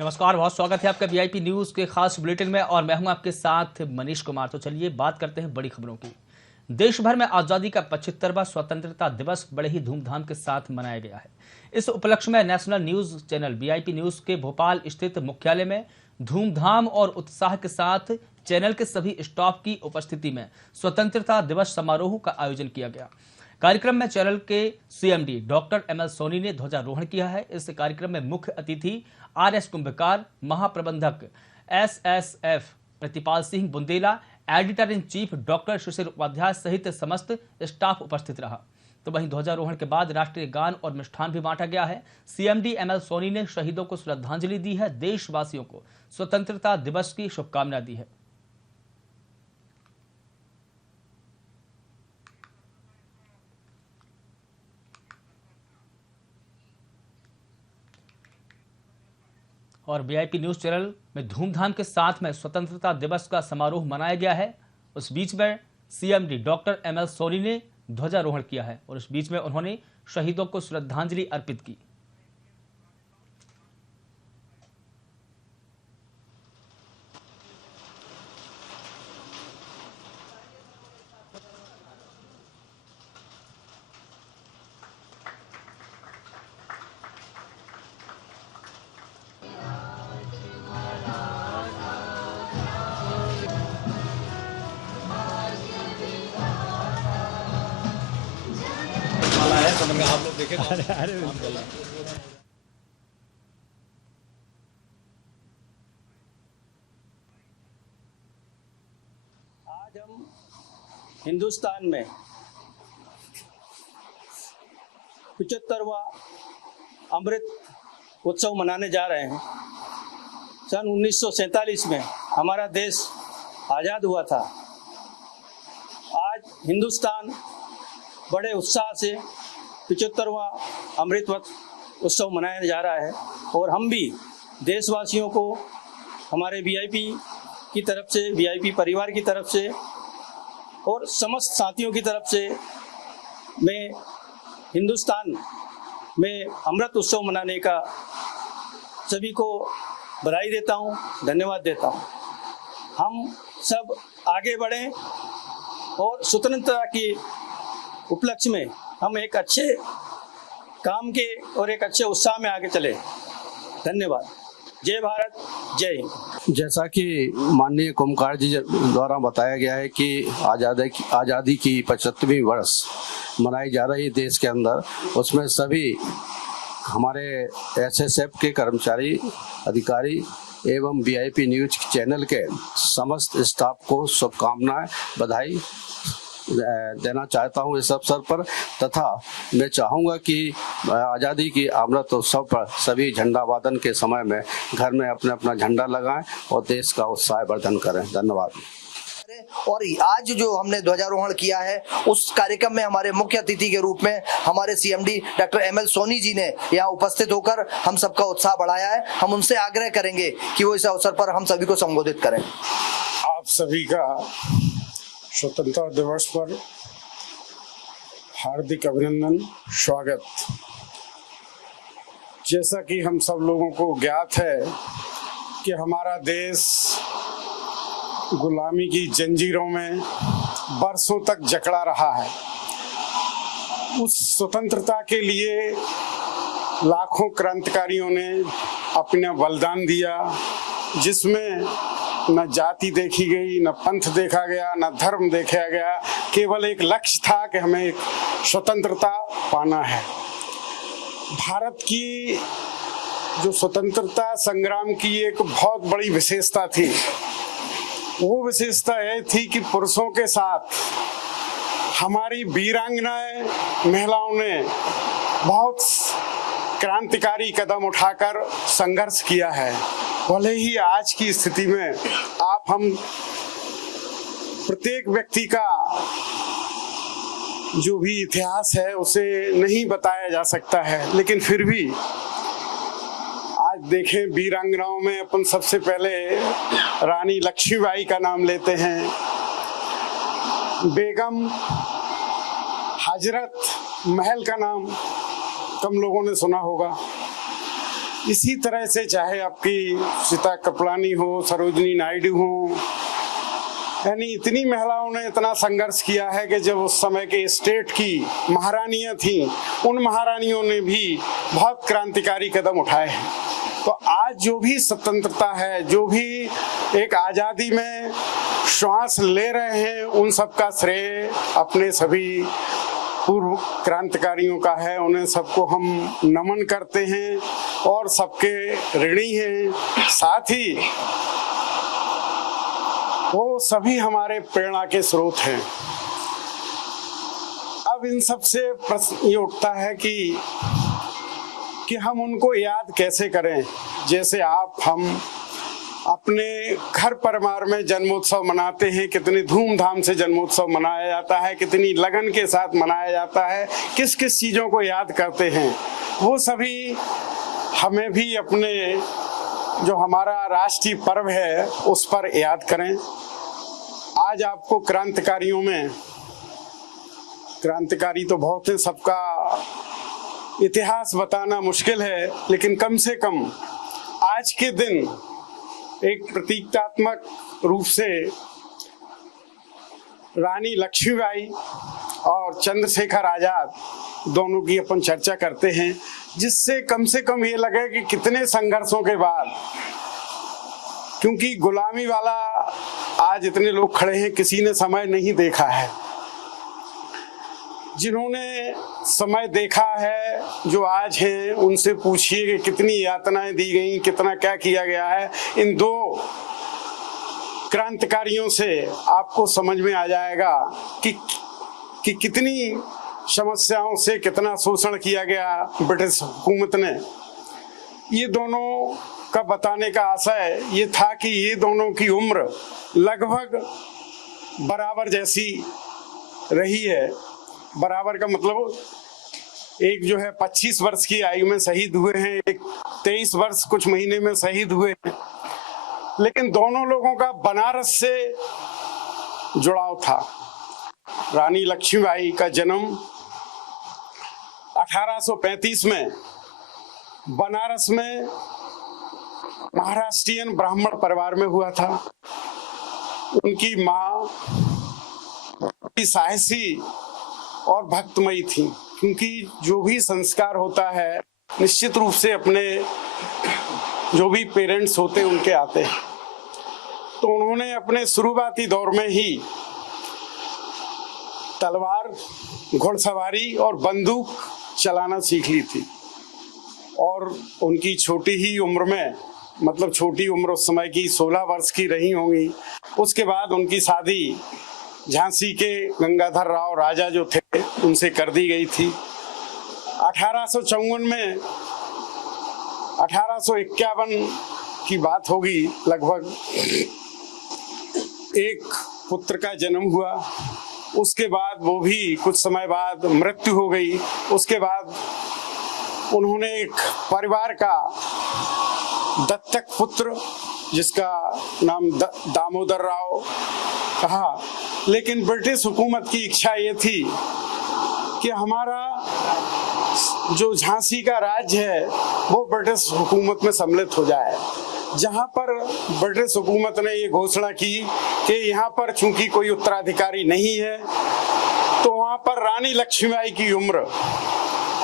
नमस्कार, बहुत स्वागत है आपका वीआईपी न्यूज़ के खास बुलेटिन में और मैं हूं आपके साथ मनीष कुमार। तो चलिए बात करते हैं बड़ी खबरों की। देश भर में आज़ादी का 75वां स्वतंत्रता दिवस बड़े ही धूमधाम के साथ मनाया गया है। इस उपलक्ष्य में national news channel VIP news के भोपाल स्थित मुख्यालय में धूमधाम और उत्साह के साथ चैनल के सभी स्टाफ की उपस्थिति में स्वतंत्रता दिवस समारोह का आयोजन किया गया। कार्यक्रम में चैनल के सीएमडी डॉक्टर एमएल सोनी ने ध्वजारोहण किया है। इस कार्यक्रम में मुख्य अतिथि आरएस कुंभकार, महाप्रबंधक SSF Pratipal Singh Bundela, editor in chief doctor Shishir Upadhyay सहित समस्त स्टाफ उपस्थित रहा। तो वहीं ध्वजारोहण के बाद राष्ट्रीय गान और मिष्ठान भी बांटा गया है। सीएमडी एमएल सोनी ने शहीदों को श्रद्धांजलि दी है, देशवासियों को स्वतंत्रता दिवस की शुभकामना दी है। और वीआईपी न्यूज़ चैनल में धूमधाम के साथ में स्वतंत्रता दिवस का समारोह मनाया गया है। उस बीच में सीएमडी डॉक्टर एमएल सोनी ने ध्वजारोहण किया है और उस बीच में उन्होंने शहीदों को श्रद्धांजलि अर्पित की। आप लोग देखें। आज हम हिंदुस्तान में 75वां अमृत उत्सव मनाने जा रहे हैं। सन 1947 में हमारा देश आज़ाद हुआ था। आज हिंदुस्तान बड़े उत्साह से 75वां अमृत उत्सव मनाया जा रहा है और हम भी देशवासियों को हमारे वीआईपी की तरफ से, वीआईपी परिवार की तरफ से और समस्त साथियों की तरफ से मैं हिंदुस्तान में अमृत उत्सव मनाने का सभी को बधाई देता हूं, धन्यवाद देता हूं। हम सब आगे बढ़ें और स्वतंत्रता की उपलक्ष्य में हम एक अच्छे काम के और एक अच्छे उत्साह में आगे चले। धन्यवाद। जय भारत, जय हिंद। जैसा कि माननीय कुंभकार जी द्वारा बताया गया है कि आज़ादी की 75वीं वर्ष मनाई जा रही है देश के अंदर, उसमें सभी हमारे एसएसएफ के कर्मचारी, अधिकारी एवं वीआईपी न्यूज चैनल के समस्त स्टाफ को शुभकामनाएं, बधाई देना चाहता हूं इस अवसर पर। तथा मैं चाहूँगा कि आज़ादी की अमृत उत्सव पर सभी झंडा वादन के समय में घर में अपना अपना झंडा लगाएं और देश का उत्साह वर्धन करें। धन्यवाद। और आज जो हमने ध्वजारोहण किया है उस कार्यक्रम में हमारे मुख्य अतिथि के रूप में हमारे CMD doctor ML Soni ji ने यहाँ उपस्थित होकर हम सबका उत्साह बढ़ाया है। हम उनसे आग्रह करेंगे कि वो इस अवसर पर हम सभी को संबोधित करें। आप सभी का स्वतंत्रता दिवस पर हार्दिक अभिनंदन, स्वागत। जैसा कि हम सब लोगों को ज्ञात है कि हमारा देश गुलामी की जंजीरों में बरसों तक जकड़ा रहा है। उस स्वतंत्रता के लिए लाखों क्रांतिकारियों ने अपना बलिदान दिया, जिसमें न जाति देखी गई, न पंथ देखा गया, न धर्म देखा गया। केवल एक लक्ष्य था कि हमें एक स्वतंत्रता पाना है। भारत की जो स्वतंत्रता संग्राम की एक बहुत बड़ी विशेषता थी, वो विशेषता यह थी कि पुरुषों के साथ हमारी वीरांगनाएं, महिलाओं ने बहुत क्रांतिकारी कदम उठाकर संघर्ष किया है। भले ही आज की स्थिति में हम प्रत्येक व्यक्ति का जो भी इतिहास है उसे नहीं बताया जा सकता है, लेकिन फिर भी आज देखें वीरांगनाओं में अपन सबसे पहले रानी लक्ष्मीबाई का नाम लेते हैं, बेगम हजरत महल का नाम कम लोगों ने सुना होगा, इसी तरह से चाहे आपकी सीता कृपलानी हो, सरोजिनी नायडू हो, यानी इतनी महिलाओं ने इतना संघर्ष किया है कि जब उस समय के स्टेट की महारानियां थीं, उन महारानियों ने भी बहुत क्रांतिकारी कदम उठाए हैं। तो आज जो भी स्वतंत्रता है, जो भी एक आज़ादी में श्वास ले रहे हैं, उन सब का श्रेय अपने सभी पूर्व क्रांतिकारियों का है। उन्हें सबको हम नमन करते हैं और सबके ऋणी हैं। साथ ही वो सभी हमारे प्रेरणा के स्रोत हैं। अब इन सब से प्रश्न ये उठता है कि हम उनको याद कैसे करें। जैसे हम अपने घर परिवार में जन्मोत्सव मनाते हैं, कितनी धूमधाम से जन्मोत्सव मनाया जाता है, कितनी लगन के साथ मनाया जाता है, किस किस चीज़ों को याद करते हैं, वो सभी हमें भी अपने जो हमारा राष्ट्रीय पर्व है उस पर याद करें। आज आपको क्रांतिकारियों में, क्रांतिकारी तो बहुत है, सबका इतिहास बताना मुश्किल है, लेकिन कम से कम आज के दिन एक प्रतीकात्मक रूप से रानी लक्ष्मीबाई और चंद्रशेखर आजाद दोनों की अपन चर्चा करते हैं, जिससे कम से कम ये लगे कि कितने संघर्षों के बाद, क्योंकि गुलामी वाला आज इतने लोग खड़े हैं, किसी ने समय नहीं देखा है। जिन्होंने समय देखा है, जो आज हैं, उनसे पूछिए कि कितनी यातनाएं दी गई, कितना क्या किया गया है। इन दो क्रांतिकारियों से आपको समझ में आ जाएगा कि कितनी समस्याओं से, कितना शोषण किया गया ब्रिटिश हुकूमत ने। ये दोनों का बताने का आशय ये था कि ये दोनों की उम्र लगभग बराबर जैसी रही है। बराबर का मतलब एक जो है 25 वर्ष की आयु में शहीद हुए हैं, एक 23 वर्ष कुछ महीने में शहीद हुए हैं, लेकिन दोनों लोगों का बनारस से जुड़ाव था। रानी लक्ष्मीबाई का जन्म 1835 में बनारस में महाराष्ट्रियन ब्राह्मण परिवार में हुआ था। उनकी माँ साहसी और भक्तमयी थी, क्योंकि जो भी संस्कार होता है निश्चित रूप से अपने जो भी पेरेंट्स होते हैं उनके आते हैं। तो उन्होंने अपने शुरुआती दौर में ही तलवार, घुड़सवारी और बंदूक चलाना सीख ली थी। और उनकी छोटी ही उम्र में, मतलब छोटी उम्र उस समय की 16 वर्ष की रही होंगी, उसके बाद उनकी शादी झांसी के गंगाधर राव राजा जो थे उनसे कर दी गई थी। 1854 में 1851 की बात होगी लगभग, एक पुत्र का जन्म हुआ। उसके बाद वो भी कुछ समय बाद मृत्यु हो गई। उसके बाद उन्होंने एक परिवार का दत्तक पुत्र, जिसका नाम दामोदर राव कहा, लेकिन ब्रिटिश हुकूमत की इच्छा ये थी कि हमारा जो झांसी का राज्य है वो ब्रिटिश हुकूमत में सम्मिलित हो जाए। जहां पर ब्रिटिश हुकूमत ने ये घोषणा की कि यहाँ पर चूंकि कोई उत्तराधिकारी नहीं है, तो वहां पर रानी लक्ष्मीबाई की उम्र,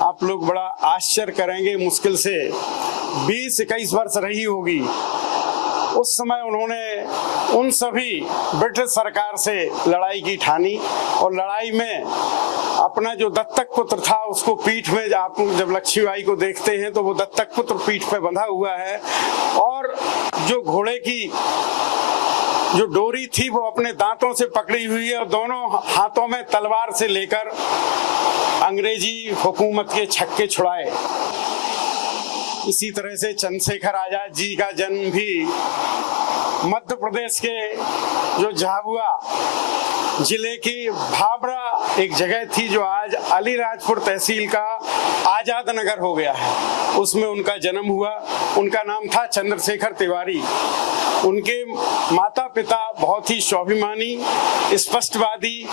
आप लोग बड़ा आश्चर्य करेंगे, मुश्किल से 20-21 वर्ष रही होगी। उस समय उन्होंने उन सभी ब्रिटिश सरकार से लड़ाई की ठानी, और लड़ाई में अपना जो दत्तक पुत्र था उसको पीठ में, आप जब लक्ष्मीबाई को देखते हैं तो वो दत्तक पुत्र पीठ पे बंधा हुआ है, और जो घोड़े की जो डोरी थी वो अपने दांतों से पकड़ी हुई है, और दोनों हाथों में तलवार से लेकर अंग्रेजी हुकूमत के छक्के छुड़ाए। इसी तरह से चंद्रशेखर आजाद जी का जन्म भी मध्य प्रदेश के जो झाबुआ जिले की भाबरा एक जगह थी, जो आज अलीराजपुर तहसील का आजाद नगर हो गया है, उसमें उनका जन्म हुआ। उनका नाम था चंद्रशेखर तिवारी। उनके माता पिता बहुत ही स्वाभिमानी, स्पष्टवादी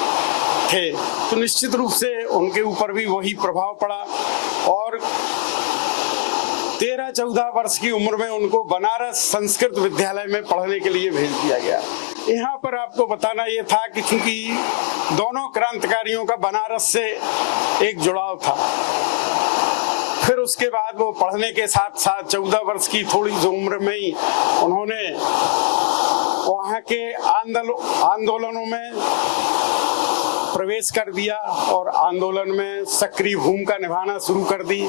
थे, तो निश्चित रूप से उनके ऊपर भी वही प्रभाव पड़ा। और 13-14 वर्ष की उम्र में उनको बनारस संस्कृत विद्यालय में पढ़ने के लिए भेज दिया गया। यहाँ पर आपको बताना ये था कि चूंकि दोनों क्रांतिकारियों का बनारस से एक जुड़ाव था, फिर उसके बाद वो पढ़ने के साथ साथ 14 वर्ष की थोड़ी सी उम्र में ही उन्होंने वहाँ के आंदोलनों में प्रवेश कर दिया और आंदोलन में सक्रिय भूमिका निभाना शुरू कर दी।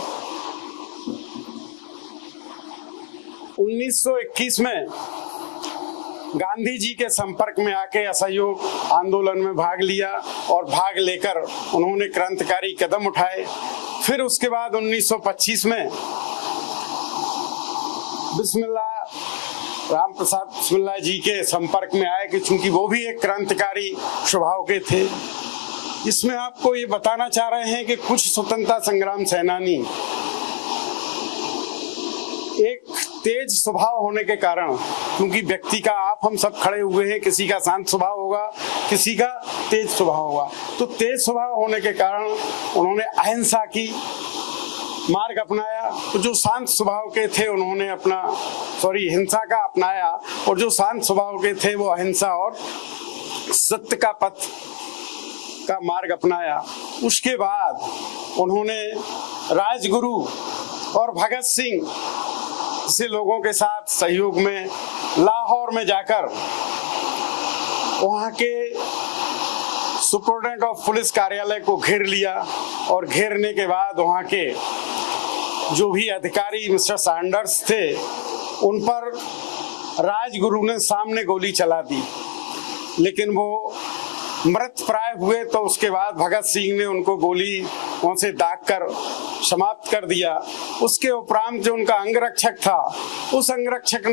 1921 में गांधी जी के संपर्क में आके असहयोग आंदोलन में भाग लिया और भाग लेकर उन्होंने क्रांतिकारी कदम उठाए। फिर उसके बाद 1925 में राम प्रसाद बिस्मिल्लाह जी के संपर्क में आए कि चूंकि वो भी एक क्रांतिकारी स्वभाव के थे। इसमें आपको ये बताना चाह रहे हैं कि कुछ स्वतंत्रता संग्राम सेनानी एक तेज स्वभाव होने के कारण, क्योंकि व्यक्ति का आप हम सब खड़े हुए हैं, किसी का शांत स्वभाव होगा, किसी का तेज स्वभाव होगा, तो तेज स्वभाव होने के कारण उन्होंने अहिंसा की मार्ग अपनाया। तो जो शांत स्वभाव के थे उन्होंने हिंसा का अपनाया, और जो शांत स्वभाव के थे वो अहिंसा और सत्य का पथ का मार्ग अपनाया। उसके बाद उन्होंने राजगुरु और भगत सिंह से लोगों के साथ सहयोग में लाहौर में जाकर वहाँ के सुपरिटेंडेंट ऑफ पुलिस कार्यालय को घेर लिया, और घेरने के बाद वहाँ के जो भी अधिकारी मिस्टर सैंडर्स थे उन पर राजगुरु ने सामने गोली चला दी, लेकिन वो मृत प्राय हुए। तो उसके बाद भगत सिंह ने उनको गोली वहां से दागकर समाप्त कर दिया। उसके उपरांत जो उनका अंगरक्षक था, उस अंगरक्षक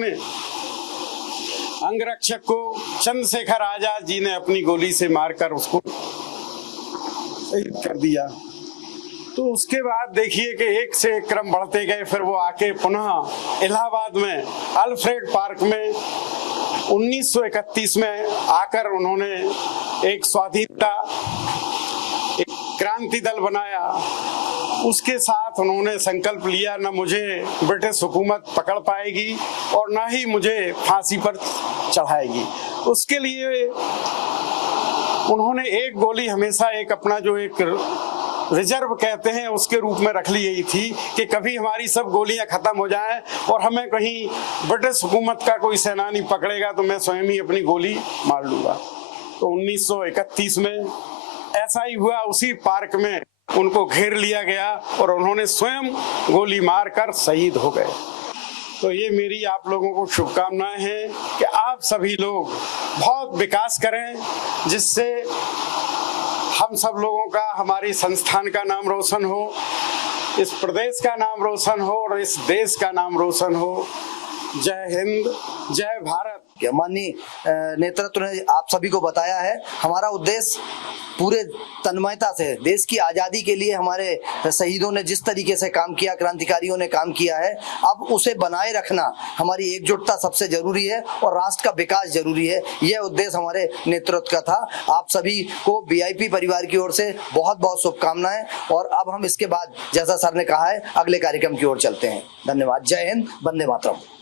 को चंद्रशेखर आजाद जी ने अपनी गोली से मारकर उसको शहीद कर दिया। तो उसके बाद देखिए कि एक से एक क्रम बढ़ते गए। फिर वो आके पुनः इलाहाबाद में अल्फ्रेड पार्क में 1931 में आकर उन्होंने एक स्वाधीनता क्रांति दल बनाया। उसके साथ उन्होंने संकल्प लिया, न मुझे ब्रिटिश हुकूमत पकड़ पाएगी और न ही मुझे फांसी पर चढ़ाएगी। उसके लिए उन्होंने एक गोली हमेशा एक अपना जो एक रिजर्व कहते हैं उसके रूप में रख ली गई थी कि कभी हमारी सब गोलियां खत्म हो जाएं और हमें कहीं ब्रिटिश हुकूमत का कोई सेनानी पकड़ेगा तो मैं स्वयं ही अपनी गोली मार लूंगा। तो 1931 में ऐसा ही हुआ। उसी पार्क में उनको घेर लिया गया और उन्होंने स्वयं गोली मारकर शहीद हो गए। तो ये मेरी आप लोगों को शुभकामनाएं हैं कि आप सभी लोग बहुत विकास करें, जिससे हम सब लोगों का, हमारी संस्थान का नाम रोशन हो, इस प्रदेश का नाम रोशन हो और इस देश का नाम रोशन हो। जय हिंद, जय भारत। माननीय नेतृत्व ने आप सभी को बताया है, हमारा उद्देश्य पूरे तन्मयता से देश की आजादी के लिए हमारे शहीदों ने जिस तरीके से काम किया, क्रांतिकारियों ने काम किया है, अब उसे बनाए रखना हमारी एकजुटता सबसे जरूरी है और राष्ट्र का विकास जरूरी है। यह उद्देश्य हमारे नेतृत्व का था। आप सभी को वीआईपी परिवार की ओर से बहुत बहुत शुभकामनाएं। और अब हम इसके बाद, जैसा सर ने कहा है, अगले कार्यक्रम की ओर चलते हैं। धन्यवाद। जय हिंद, वंदे मातरम।